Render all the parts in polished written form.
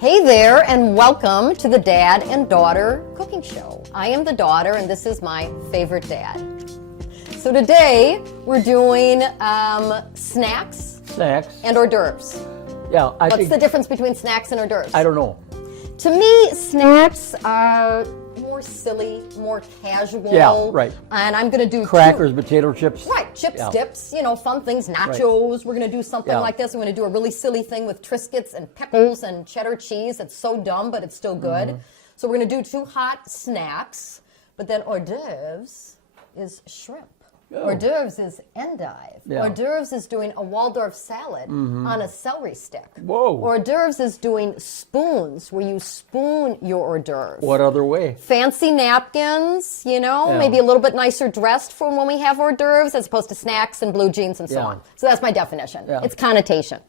Hey there, and welcome to the Dad and Daughter Cooking Show. I am the daughter, and this is my favorite dad. So today, we're doing snacks and hors d'oeuvres. Yeah, What's the difference between snacks and hors d'oeuvres? I don't know. To me, snacks are more silly, more casual. Yeah, right. And I'm going to do Crackers, potato chips. Right, chips, Yeah. dips, fun things, nachos. Right. We're going to do something like this. We're going to do a really silly thing with Triscuits and pickles and cheddar cheese. It's so dumb, but it's still good. Mm-hmm. So we're going to do 2 hot snacks, but then hors d'oeuvres is shrimp. Oh. Hors d'oeuvres is endive. Yeah. Hors d'oeuvres is doing a Waldorf salad on a celery stick. Whoa. Hors d'oeuvres is doing spoons, where you spoon your hors d'oeuvre. What other way? Fancy napkins, maybe a little bit nicer dressed for when we have hors d'oeuvres as opposed to snacks and blue jeans and so on. So that's my definition. Yeah. It's connotation.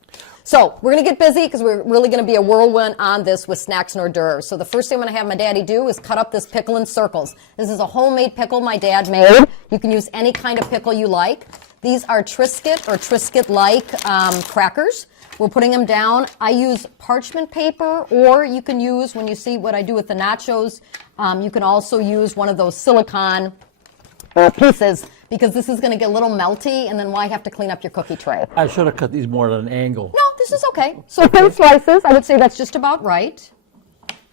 So we're going to get busy because we're really going to be a whirlwind on this with snacks and hors d'oeuvres. So the first thing I'm going to have my daddy do is cut up this pickle in circles. This is a homemade pickle my dad made. You can use any kind of pickle you like. These are Triscuit or Triscuit-like crackers. We're putting them down. I use parchment paper, or you can use, when you see what I do with the nachos, you can also use one of those silicone pieces, because this is going to get a little melty, and then why have to clean up your cookie tray? I should have cut these more at an angle. No, this is okay. So thin slices, I would say that's just about right.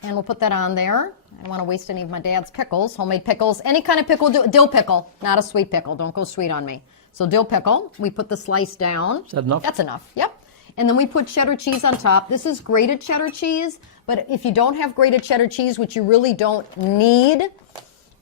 And we'll put that on there. I don't want to waste any of my dad's pickles, homemade pickles. Any kind of pickle, dill pickle, not a sweet pickle. Don't go sweet on me. So dill pickle, we put the slice down. Is that enough? That's enough, yep. And then we put cheddar cheese on top. This is grated cheddar cheese, but if you don't have grated cheddar cheese, which you really don't need,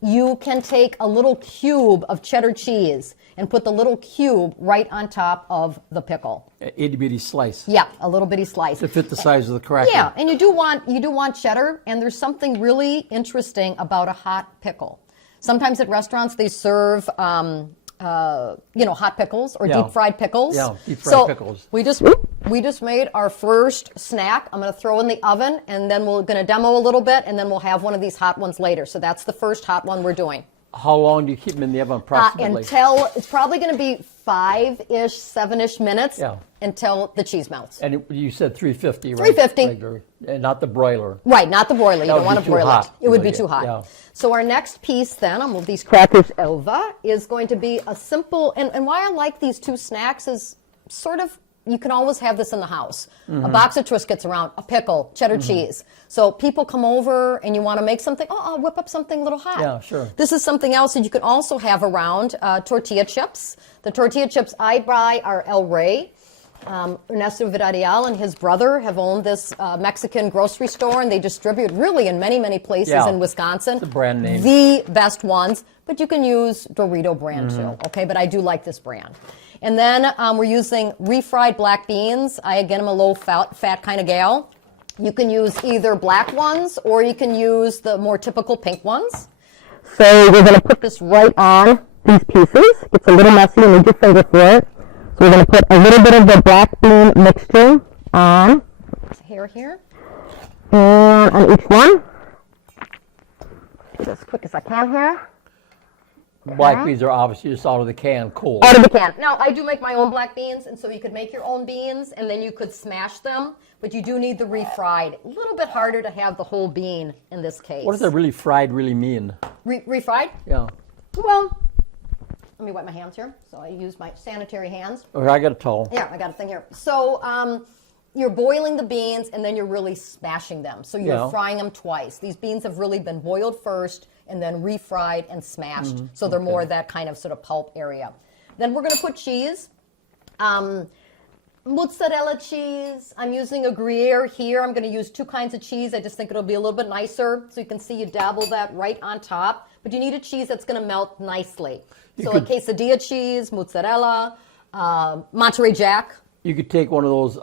you can take a little cube of cheddar cheese and put the little cube right on top of the pickle. An itty bitty slice. Yeah, a little bitty slice. To fit the size of the cracker. Yeah, and you do want cheddar, and there's something really interesting about a hot pickle. Sometimes at restaurants they serve hot pickles or deep fried pickles. Yeah, deep fried pickles. We just made our first snack. I'm going to throw in the oven, and then we're going to demo a little bit, and then we'll have one of these hot ones later. So that's the first hot one we're doing. How long do you keep them in the oven approximately? Until it's probably going to be 5-ish, 7-ish minutes until the cheese melts. And you said 350, right? 350. Regular, and not the broiler. Right, not the broiler. You don't want to broil it. It would be too hot. Yeah. So our next piece then, I'll move these crackers over, is going to be a simple, and why I like these 2 snacks is sort of, you can always have this in the house. A box of Triscuits around, a pickle, cheddar cheese. So people come over and you want to make something, I'll whip up something a little hot. Yeah, sure. This is something else that you can also have around, tortilla chips. The tortilla chips I buy are El Rey. Ernesto Villarreal and his brother have owned this Mexican grocery store, and they distribute really in many, many places in Wisconsin. It's a brand name. The best ones, but you can use Dorito brand too, okay? But I do like this brand. And then we're using refried black beans. I, again, am a low-fat kind of gal. You can use either black ones, or you can use the more typical pink ones. So we're going to put this right on these pieces. It's a little messy, you need your finger for it. So we're going to put a little bit of the black bean mixture on. Here. And on each one. Do this as quick as I can here. Black beans are obviously just out of the can, cold. Out of the can. Now, I do make my own black beans, and so you could make your own beans, and then you could smash them, but you do need the refried. A little bit harder to have the whole bean in this case. What does that really fried really mean? Refried? Yeah. Well, Let me wipe my hands here. So I use my sanitary hands. Okay, I got a towel. Yeah, I got a thing here. So you're boiling the beans and then you're really smashing them. So you're frying them twice. These beans have really been boiled first and then refried and smashed. So they're more that kind of sort of pulp area. Then we're going to put cheese. Mozzarella cheese. I'm using a Gruyere here. I'm going to use 2 kinds of cheese. I just think it'll be a little bit nicer. So you can see you dabble that right on top. But you need a cheese that's going to melt nicely. So a quesadilla cheese, mozzarella, Monterey Jack. You could take one of those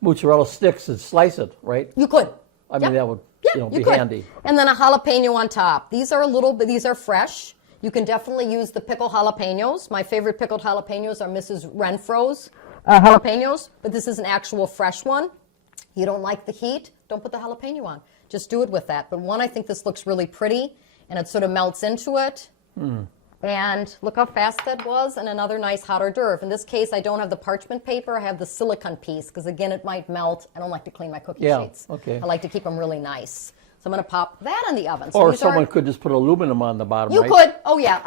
mozzarella sticks and slice it, right? You could. I mean, that would be could. handy. And then a jalapeno on top. These are these are fresh. You can definitely use the pickled jalapenos. My favorite pickled jalapenos are Mrs. Renfro's jalapenos, but this is an actual fresh one. You don't like the heat, don't put the jalapeno on. Just do it with that. But one, I think this looks really pretty, and it sort of melts into it. And look how fast that was, and another nice hot hors d'oeuvre. In this case, I don't have the parchment paper. I have the silicone piece, because again, it might melt. I don't like to clean my cookie sheets. Okay. I like to keep them really nice. So I'm going to pop that in the oven. So or someone could just put aluminum on the bottom, You right? could. Oh, yeah.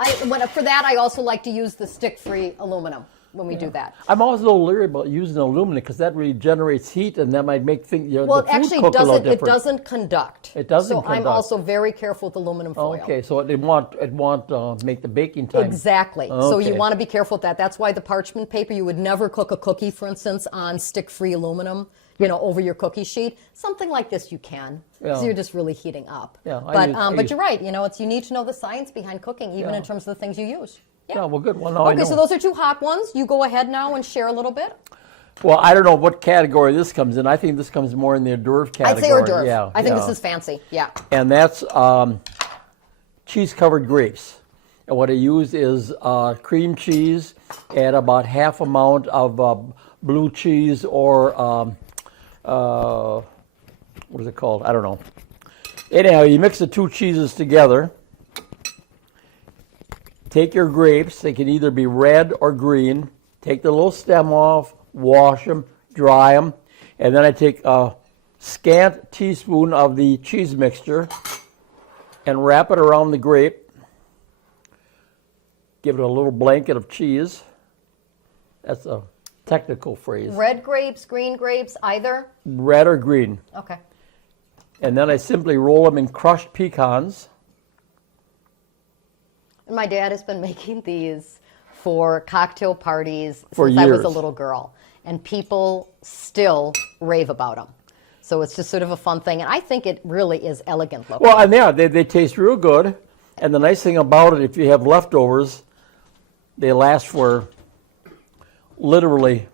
For that, I also like to use the stick-free aluminum when we do that. I'm always a little leery about using aluminum because that really generates heat, and that might make things, Well, the it food actually cook a little doesn't. It different. doesn't conduct. It doesn't So conduct. I'm also very careful with aluminum foil. Okay, so it won't make the baking time. Exactly. So you Okay. want to be careful with that. That's why the parchment paper, you would never cook a cookie, for instance, on stick-free aluminum, over your cookie sheet. Something like this you can, because you're just really heating up. Yeah, But you're right. You need to know the science behind cooking, even in terms of the things you use. Yeah, well, good. Well, now I Okay, know. so those are 2 hot ones. You go ahead now and share a little bit. Well, I don't know what category this comes in. I think this comes more in the hors d'oeuvre category. I'd say hors d'oeuvre. Yeah, I think this is fancy. Yeah. And that's cheese-covered grapes. And what I use is cream cheese, add about half amount of blue cheese or what is it called? I don't know. Anyhow, you mix the 2 cheeses together. Take your grapes. They can either be red or green. Take the little stem off, wash them, dry them, and then I take a scant teaspoon of the cheese mixture and wrap it around the grape. Give it a little blanket of cheese. That's a technical phrase. Red grapes, green grapes, either? Red or green. Okay. And then I simply roll them in crushed pecans. And my dad has been making these for cocktail parties For since I was a years. little girl. And people still rave about them. So it's just sort of a fun thing. And I think it really is elegant looking. Well, and yeah, they taste real good. And the nice thing about it, if you have leftovers, they last for literally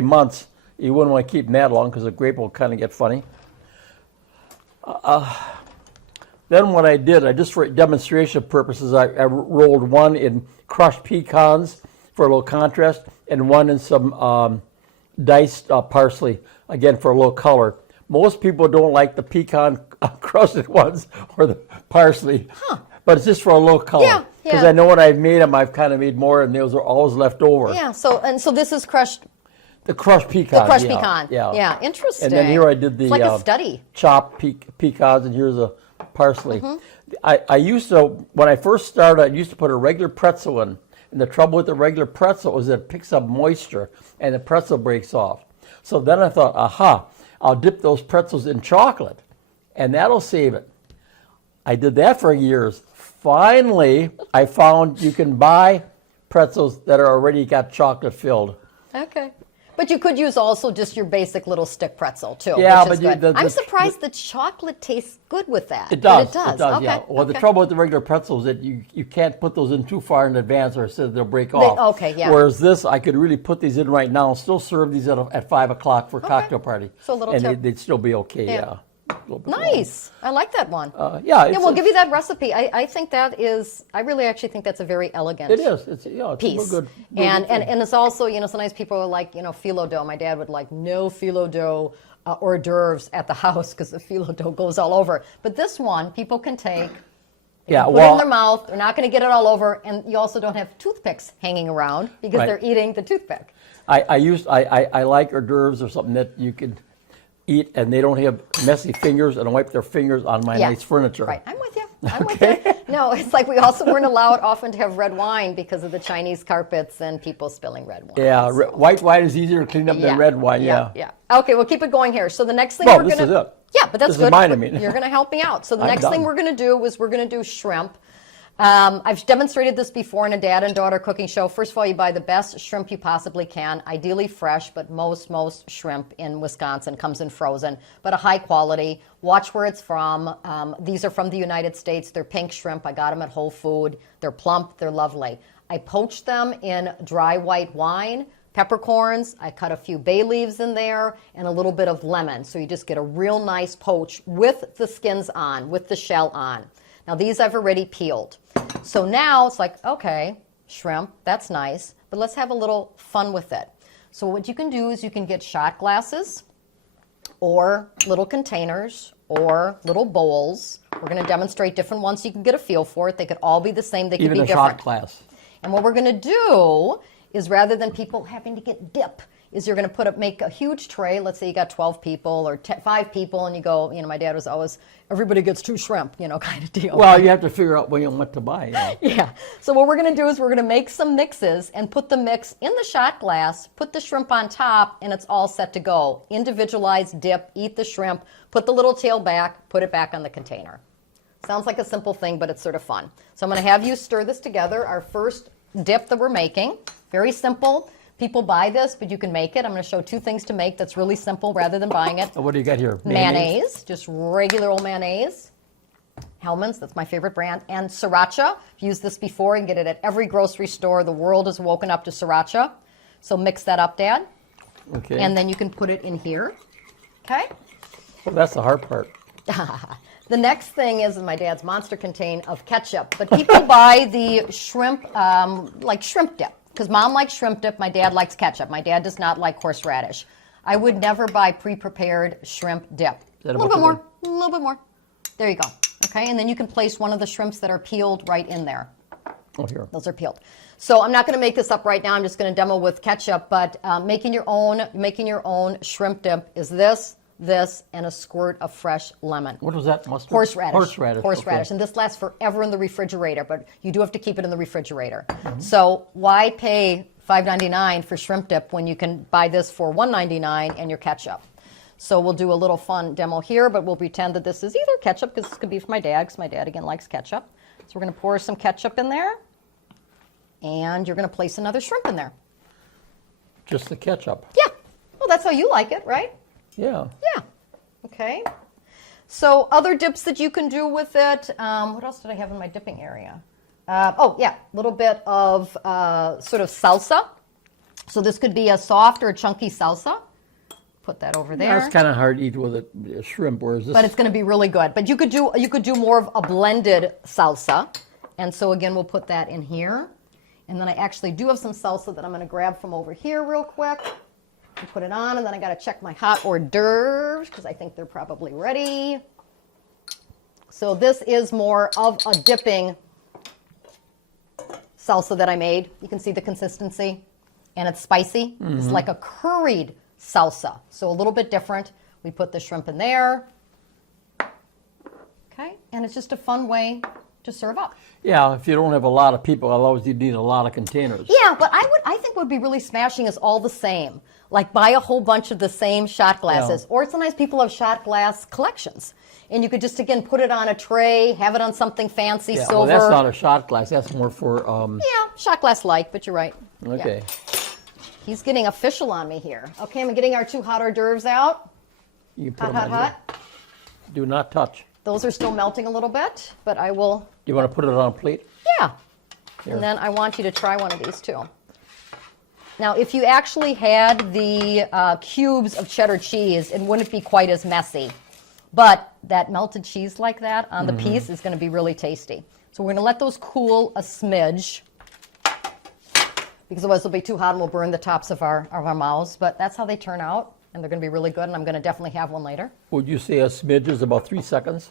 months. You wouldn't want to keep them that long because the grape will kind of get funny. Then what I did, just for demonstration purposes, I rolled one in crushed pecans for a little contrast, and one in some diced parsley, again for a little color. Most people don't like the pecan crusted ones or the parsley, but it's just for a little color. Yeah, Because yeah. I know when I've made them, I've kind of made more, and those are always left over. Yeah, so this is crushed. The crushed pecan. The crushed yeah, pecan. Yeah. Interesting. And then here I did the It's like a study. chopped pecans, and here's a parsley. Mm-hmm. I used to, when I first started, I used to put a regular pretzel in. And the trouble with the regular pretzel is that it picks up moisture, and the pretzel breaks off. So then I thought, aha, I'll dip those pretzels in chocolate, and that'll save it. I did that for years. Finally, I found you can buy pretzels that are already got chocolate filled. Okay. But you could use also just your basic little stick pretzel too. Yeah, which is but good. I'm surprised the chocolate tastes good with that. It does. But It does. Okay. Yeah. Well, the okay. trouble with the regular pretzels is that you can't put those in too far in advance, or they'll break off. okay, yeah. Whereas this, I could really put these in right now and still serve these at 5 o'clock for a cocktail party. So a little and tip. they'd still be okay. Yeah. Yeah. A little bit Nice. I like that one. Yeah. Yeah, It's, we'll give you that recipe. I think that is. I really actually think that's a very elegant. It is. It's a piece. good. And it's also, sometimes people are like, phyllo dough. My dad would like no phyllo dough hors d'oeuvres at the house because the phyllo dough goes all over. But this one, people can take. Yeah. Put it in their mouth. They're not going to get it all over, and you also don't have toothpicks hanging around because Right. they're eating the toothpick. I like hors d'oeuvres or something that you can eat and they don't have messy fingers and wipe their fingers on my nice furniture. Right. I'm with you. I'm with you. No, it's like we also weren't allowed often to have red wine because of the Chinese carpets and people spilling red wine. Yeah, so. white wine is easier to clean up than red wine. Yeah. Okay, we'll keep it going here. So the next thing Well, we're this going to... is it. Yeah, but that's This good. is mine, I mean. You're going to help me out. So the I'm next thing done. we're going to do is we're going to do shrimp. I've demonstrated this before in a dad and daughter cooking show. First of all, you buy the best shrimp you possibly can, ideally fresh, but most shrimp in Wisconsin comes in frozen, but a high quality. Watch where it's from. These are from the United States. They're pink shrimp. I got them at Whole Food. They're plump. They're lovely. I poached them in dry white wine, peppercorns. I cut a few bay leaves in there and a little bit of lemon. So you just get a real nice poach with the skins on, with the shell on. Now these I've already peeled. So now it's like, okay, shrimp, that's nice, but let's have a little fun with it. So what you can do is you can get shot glasses or little containers or little bowls. We're going to demonstrate different ones so you can get a feel for it. They could all be the same. They could Even be a different. shot glass. And what we're going to do is rather than people having to get dip, is you're going to make a huge tray. Let's say you got 12 people or 5 people, and you go, my dad was always, everybody gets 2 shrimp, kind of deal. Well, you have to figure out what to buy. Yeah. So what we're going to do is we're going to make some mixes and put the mix in the shot glass, put the shrimp on top, and it's all set to go. Individualized dip, eat the shrimp, put the little tail back, put it back on the container. Sounds like a simple thing, but it's sort of fun. So I'm going to have you stir this together. Our first dip that we're making, very simple. People buy this, but you can make it. I'm going to show 2 things to make that's really simple rather than buying it. What do you got here? Mayonnaise, just regular old mayonnaise. Hellmann's, that's my favorite brand. And sriracha. I've used this before. You can get it at every grocery store. The world has woken up to sriracha. So mix that up, Dad. Okay. And then you can put it in here. Okay? Well, that's the hard part. The next thing is my dad's monster contain of ketchup. But people buy the shrimp, like shrimp dip. Because Mom likes shrimp dip, my dad likes ketchup. My dad does not like horseradish. I would never buy pre-prepared shrimp dip. A little bit more, a little bit more. There you go. Okay, and then you can place one of the shrimps that are peeled right in there. Oh, here. Those are peeled. So I'm not going to make this up right now. I'm just going to demo with ketchup. But making your own shrimp dip is this, and a squirt of fresh lemon. What was that? Mustard? Horseradish. Okay. And this lasts forever in the refrigerator, but you do have to keep it in the refrigerator. Mm-hmm. So why pay $5.99 for shrimp dip when you can buy this for $1.99 and your ketchup? So we'll do a little fun demo here, but we'll pretend that this is either ketchup, because this could be for my dad, because my dad, again, likes ketchup. So we're going to pour some ketchup in there, and you're going to place another shrimp in there. Just the ketchup. Yeah. Well, that's how you like it, right? Yeah. Yeah. Okay. So other dips that you can do with it. What else did I have in my dipping area? A little bit of sort of salsa. So this could be a soft or a chunky salsa. Put that over there. That's kind of hard to eat with a shrimp, whereas this. But it's going to be really good. But you could do more of a blended salsa. And so again, we'll put that in here. And then I actually do have some salsa that I'm going to grab from over here real quick. And put it on, and then I got to check my hot hors d'oeuvres because I think they're probably ready. So this is more of a dipping salsa that I made. You can see the consistency, and it's spicy. Mm-hmm. It's like a curried salsa, so a little bit different. We put the shrimp in there. Okay, and it's just a fun way to serve up. Yeah, if you don't have a lot of people, otherwise you need a lot of containers. Yeah, but I think what would be really smashing is all the same. Like buy a whole bunch of the same shot glasses. Yeah. Or sometimes people have shot glass collections. And you could just, again, put it on a tray, have it on something fancy, silver. Well, that's not a shot glass. That's more for... Yeah, shot glass-like, but you're right. Okay. Yeah. He's getting official on me here. Okay, I'm getting our 2 hot hors d'oeuvres out. You can put hot, them hot, hot. Here. Do not touch. Those are still melting a little bit, but I will... You want to put it on a plate? Yeah. Here. And then I want you to try one of these, too. Now, if you actually had the cubes of cheddar cheese, it wouldn't be quite as messy. But that melted cheese like that on the piece is going to be really tasty. So we're going to let those cool a smidge, because otherwise they'll be too hot and we'll burn the tops of our mouths. But that's how they turn out, and they're going to be really good, and I'm going to definitely have one later. Would you say a smidge is about 3 seconds?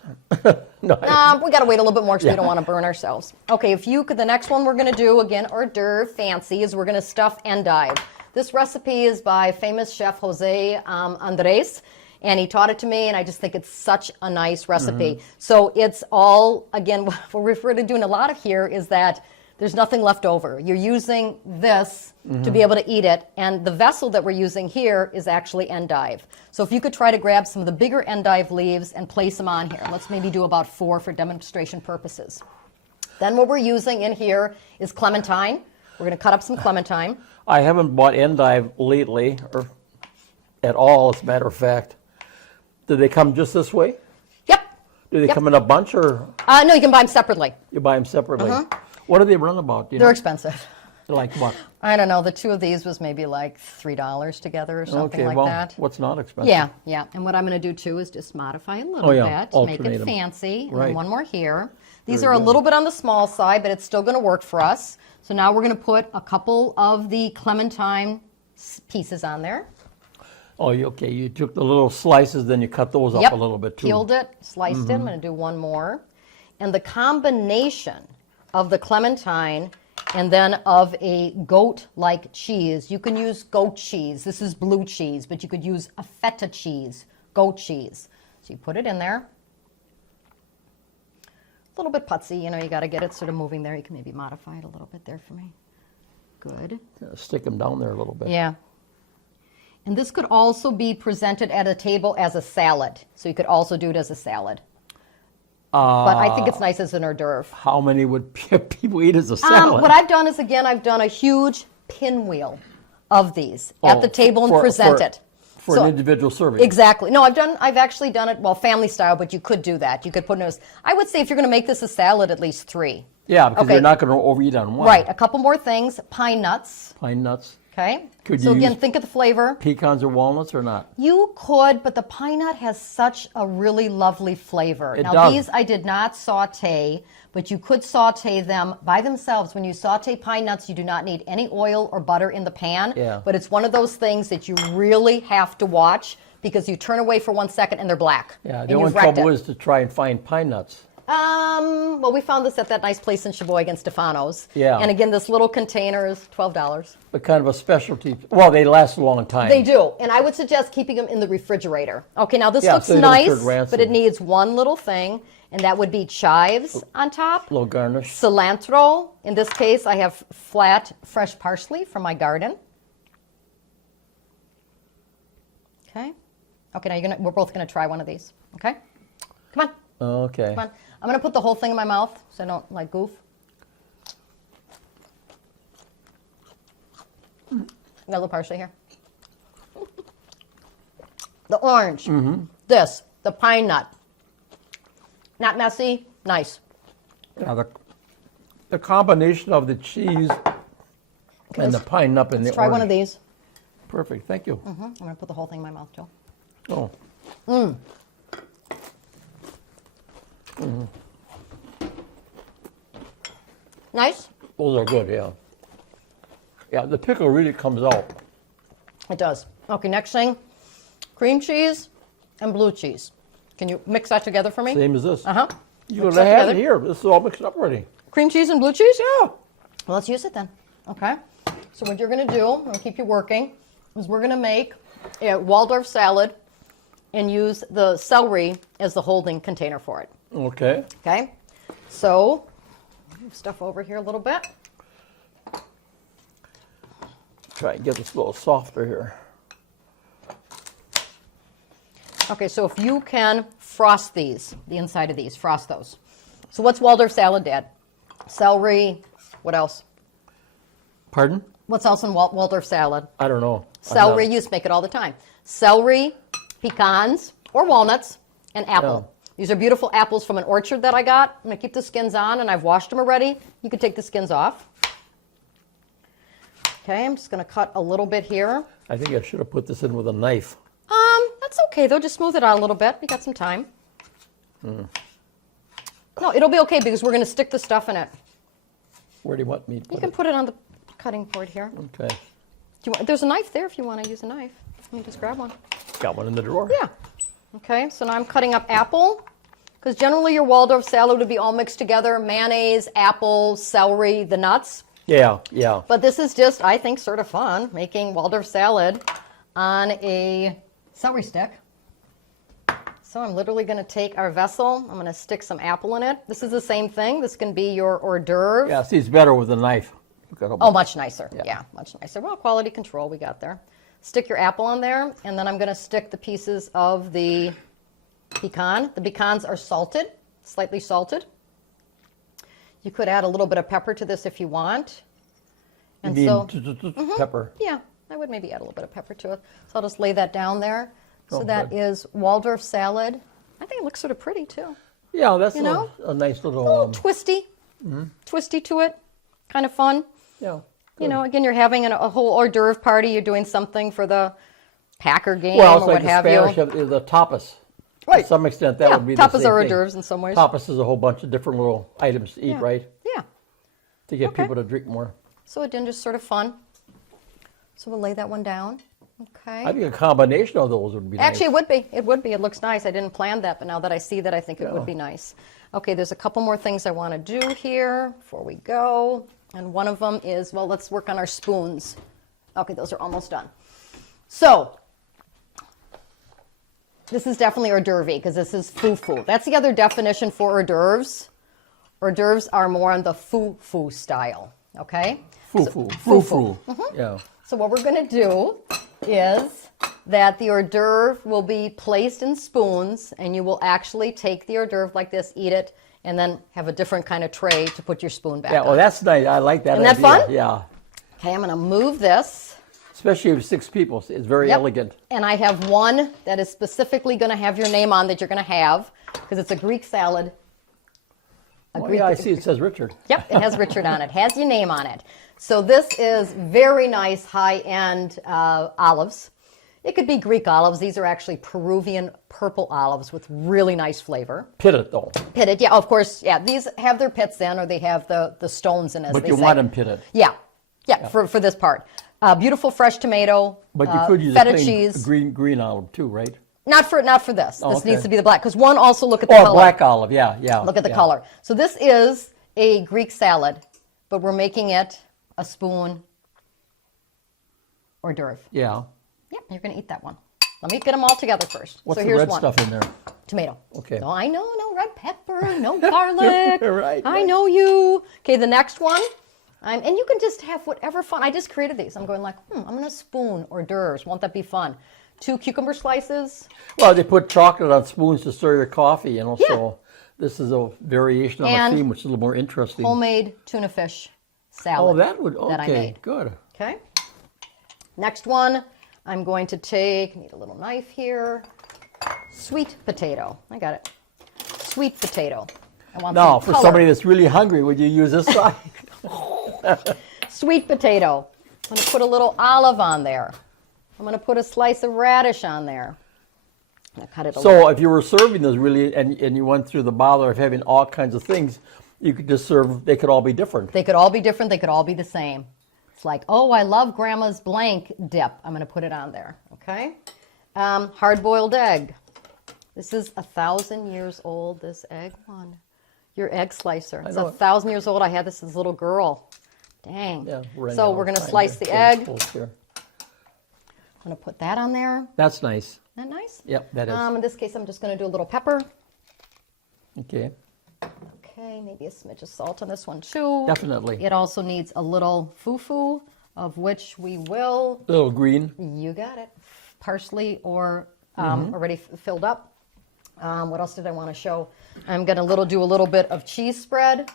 No, we got to wait a little bit more because we don't want to burn ourselves. Okay, the next one we're going to do, again, hors d'oeuvre fancy, is we're going to stuff endive. This recipe is by famous chef Jose Andres, And he taught it to me, and I just think it's such a nice recipe. So it's all, again, what we're doing a lot of here is that there's nothing left over. You're using this to be able to eat it, and the vessel that we're using here is actually endive. So if you could try to grab some of the bigger endive leaves and place them on here. Let's maybe do about 4 for demonstration purposes. Then what we're using in here is clementine. We're going to cut up some clementine. I haven't bought endive lately, or at all, as a matter of fact. Do they come just this way? Yep. Do they come in a bunch, or No, you can buy them separately. you buy them separately? What do they run about? Do you They're know? expensive. Like what? I don't know. The 2 of these was maybe like $3 together or something Okay, like well, that. what's not expensive? Yeah, yeah. And what I'm going to do too is just modify a little yeah, bit, make alternate it 'em. fancy. And Right. then one more here. These Very are a good. little bit on the small side, but it's still going to work for us. So now we're going to put a couple of the clementine pieces on there. Oh, okay. You took the little slices, then you cut those Yep. up a little bit too. Peeled it, sliced it. I'm going to do one more. And the combination of the clementine and then of a goat-like cheese. You can use goat cheese. This is blue cheese, but you could use a feta cheese, goat cheese. So you put it in there. A little bit putsy, you know, you got to get it sort of moving there. You can maybe modify it a little bit there for me. Good. Stick them down there a little bit. Yeah. And this could also be presented at a table as a salad. So you could also do it as a salad. But I think it's nice as an hors d'oeuvre. How many would people eat as a salad? What I've done is, again, I've done a huge pinwheel of these at the table and present it. For an individual serving. Exactly. No, I've actually done it, well, family style, but you could do that. You could put those. I would say if you're going to make this a salad, at least 3. Yeah, because Okay. you're not going to overeat on one. Right. A couple more things. Pine nuts. Pine nuts. Okay. Could So you again, use- think of the flavor. Pecans or walnuts or not? You could, but the pine nut has such a really lovely flavor. It Now, does. these I did not saute, but you could saute them by themselves. When you saute pine nuts, you do not need any oil or butter in the pan. Yeah. But it's one of those things that you really have to watch because you turn away for 1 second and they're black. Yeah, and the only you've wrecked trouble it. is to try and find pine nuts. Well, we found this at that nice place in Sheboygan, Stefano's. Yeah. And again, this little container is $12. But kind of a specialty. Well, they last a long time. They do, and I would suggest keeping them in the refrigerator. Okay, now this Yeah, looks so they don't nice, turn rancid. but it needs one little thing, and that would be chives on top, A little garnish. cilantro. In this case, I have flat fresh parsley from my garden. Okay. Okay, now we're both gonna try one of these. Okay. Come on, Okay. come on. I'm gonna put the whole thing in my mouth so I don't like goof. Got a little parsley here. The orange, this, the pine nut. Not messy, nice. Now the combination of the cheese and the pine nut and the Let's try orange. one of these. Perfect. Thank you. I'm gonna put the whole thing in my mouth, Jill. Oh. Nice? Those are good, yeah. Yeah, the pickle really comes out. It does. Okay, next thing, cream cheese and blue cheese. Can you mix that together for me? Same as this. Uh-huh. You Mix would that have it together. here. This is all mixed up already. Cream cheese and blue cheese? Yeah. Well, let's use it then. Okay. So what you're going to do, I'm going to keep you working, is we're going to make a Waldorf salad and use the celery as the holding container for it. Okay. Okay. So move stuff over here a little bit. Try and get this a little softer here. Okay, so if you can frost these, the inside of these, frost those. So what's Waldorf salad, Dad? Celery, what else? Pardon? What's else in Waldorf salad? I don't know. Celery, you used to make it all the time. Celery, pecans, or walnuts, and apple. These are beautiful apples from an orchard that I got. I'm going to keep the skins on, and I've washed them already. You can take the skins off. Okay, I'm just going to cut a little bit here. I think I should have put this in with a knife. That's okay, though. Just smooth it out a little bit. We got some time. No, it'll be okay because we're going to stick the stuff in it. Where do you want me to You put can it? put it on the cutting board here. Okay. Do you want, there's a knife there if you want to use a knife. Let me just grab one. Got one in the drawer? Yeah. Okay, so now I'm cutting up apple, because generally your Waldorf salad would be all mixed together, mayonnaise, apple, celery, the nuts. Yeah, yeah. But this is just, I think, sort of fun, making Waldorf salad on a celery stick. So I'm literally going to take our vessel. I'm going to stick some apple in it. This is the same thing. This can be your hors d'oeuvre. Yeah, see, it's better with a knife. Oh, much nicer. Yeah, much nicer. Well, quality control we got there. Stick your apple on there, and then I'm going to stick the pieces of the pecan. The pecans are salted, slightly salted. You could add a little bit of pepper to this if you want. And so, pepper. Yeah, I would maybe add a little bit of pepper to it. So I'll just lay that down there. So Oh, that good. is Waldorf salad. I think it looks sort of pretty too. Yeah, that's You know? a nice A little. little twisty, twisty to it. Kind of fun. Yeah. You know, again, you're having a whole hors d'oeuvre party. You're doing something for the Packer game Well, it's or like what the have Spanish you. is a tapas. Right. To some extent, that Yeah, would be tapas the same are hors thing. d'oeuvres in some ways. Tapas is a whole bunch of different little items to eat, Yeah. right? Yeah. To get Okay. people to drink more. So again, just sort of fun. So we'll lay that one down. Okay. I think a combination of those would be Actually, nice. it would be. It would be. It looks nice. I didn't plan that, but now that I see that, I think it would be nice. Okay, there's a couple more things I want to do here before we go. And one of them is, well, let's work on our spoons. Okay, those are almost done. So, this is definitely hors d'oeuvre because this is foo-foo. That's the other definition for hors d'oeuvres. Hors d'oeuvres are more on the foo-foo style, okay? Foo-foo. Foo-foo. Foo-foo. Yeah. So what we're going to do is that the hors d'oeuvre will be placed in spoons, and you will actually take the hors d'oeuvre like this, eat it, and then have a different kind of tray to put your spoon back Yeah, on. well, that's nice. I like that Isn't that idea. fun? Yeah. Okay, I'm going to move this. Especially if 6 people. It's very Yep. elegant. And I have one that is specifically going to have your name on that you're going to have, because it's a Greek salad. Oh, yeah, I see it says Richard. Yep, it has Richard on it. Has your name on it. So this is very nice high-end olives. It could be Greek olives. These are actually Peruvian purple olives with really nice flavor. Pitted, though. Pitted, yeah, of course, yeah. These have their pits in, or they have the stones in, as But they you say. want them pitted. Yeah, for this part. Beautiful fresh tomato, But you could use feta a plain cheese. green olive, too, right? Not for this. Oh, This okay. needs to be the black, because one, also look at the Or color. black olive, yeah. Look at the yeah. color. So this is a Greek salad, but we're making it a spoon hors d'oeuvre. Yeah. Yep, you're going to eat that one. Let me get them all together first. What's so the here's red one. stuff in there? Tomato. Okay. No, I know, no red pepper, no garlic. Right, I right. know you. Okay, the next one. And you can just have whatever fun. I just created these. I'm going like, I'm going to spoon hors d'oeuvres. Won't that be fun? 2 cucumber slices. Well, they put chocolate on spoons to stir your coffee, Yeah. so this is a variation on And the theme, which is a little more interesting. Homemade tuna fish salad. Oh, that would, that I okay, made. good. Okay. Next one, I'm going to take, need a little knife here, sweet potato. I got it. Sweet potato. I want Now, some for color. somebody that's really hungry, would you use this side? Sweet potato. I'm going to put a little olive on there. I'm going to put a slice of radish on there. I'm going to cut it a little. So if you were serving this really, and you went through the bother of having all kinds of things, you could just serve, they could all be different. They could all be different. They could all be the same. It's like, oh, I love Grandma's blank dip. I'm going to put it on there. Okay. Hard-boiled egg. This is 1,000 years old, this egg one. Your egg slicer. It's know. 1,000 years old. I had this as a little girl. Dang. Yeah, right So now, we're going to fine, slice yeah, the egg. close here. I'm going to put that on there. That's nice. Isn't that nice? Yep, that is. In this case, I'm just going to do a little pepper. Okay, Okay, maybe a smidge of salt on this one too. definitely. It also needs a little foo-foo, of which we will, Little green. you got it, parsley or Mm-hmm. already filled up. What else did I want to show? I'm going to do a little bit of cheese spread.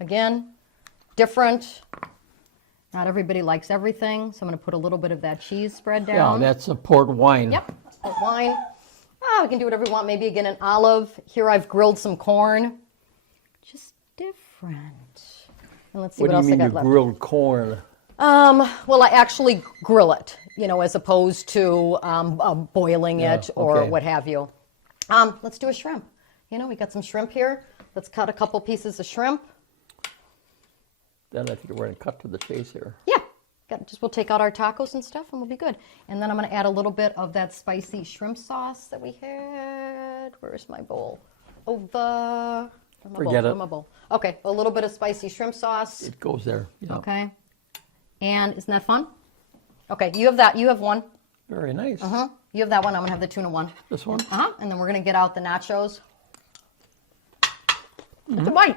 Again, different. Not everybody likes everything, so I'm going to put a little bit of that cheese spread Yeah, down. that's a port wine. Yep, a wine. We can do whatever we want. Maybe again an olive. Here I've grilled some corn. Just different. And let's see What what, do else you I mean you got left. grilled corn? Well, I actually grill it, as opposed to boiling Yeah, it or okay. what have you. Let's do a shrimp. We got some shrimp here. Let's cut a couple pieces of shrimp. Then I think we're going to cut to the chase here. Yeah, we'll take out our tacos and stuff, and we'll be good. And then I'm going to add a little bit of that spicy shrimp sauce that we had. Where's my bowl? Over. Forget it. My bowl. Okay, a little bit of spicy shrimp sauce. It goes there. Yeah. Okay. And isn't that fun? Okay, you have that. You have one. Very nice. You have that one. I'm gonna have the tuna one. This one? And then we're gonna get out the nachos. It's a bite.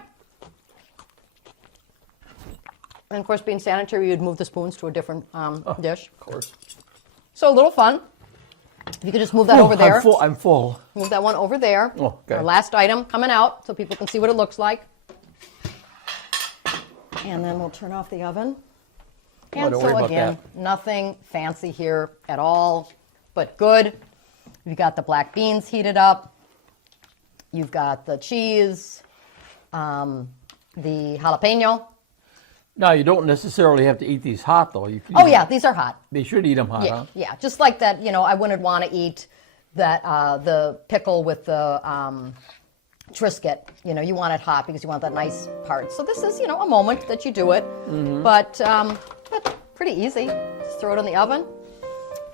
And of course, being sanitary, you'd move the spoons to a different dish. Of course. So a little fun. If you could just move that over there. I'm full. Move that one over there. Oh, okay. Our last item coming out so people can see what it looks like. And then we'll turn off the oven. And don't worry so about again, nothing fancy here at all, but good. You've got the black beans heated up. You've got the cheese, the jalapeno. Now, you don't necessarily have to eat these hot, though. Oh yeah, these are hot. They should eat them hot, Yeah, huh? yeah. Just like that, I wouldn't want to eat that the pickle with the Triscuit. You want it hot because you want that nice part. So this is, a moment that you do it, but pretty easy. Just throw it in the oven.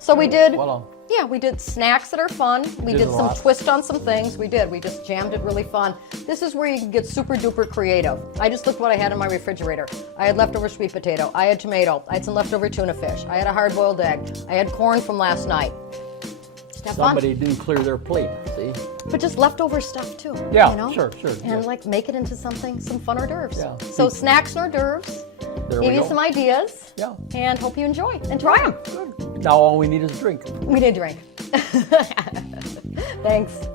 So we did, Voila. yeah, we did snacks that are fun. We did a some lot. twist on some things. We did. We just jammed it really fun. This is where you can get super duper creative. I just looked what I had in my refrigerator. I had leftover sweet potato. I had tomato. I had some leftover tuna fish. I had a hard boiled egg. I had corn from last night. Just have fun. Somebody didn't clear their plate, see? But just leftover stuff too. Yeah, sure. And Yeah. make it into something, some fun hors d'oeuvres. Yeah. So snacks and hors d'oeuvres. There Give we you go. some ideas. Yeah. And hope you enjoy and try them. Now all we need is a drink. We need a drink. Thanks.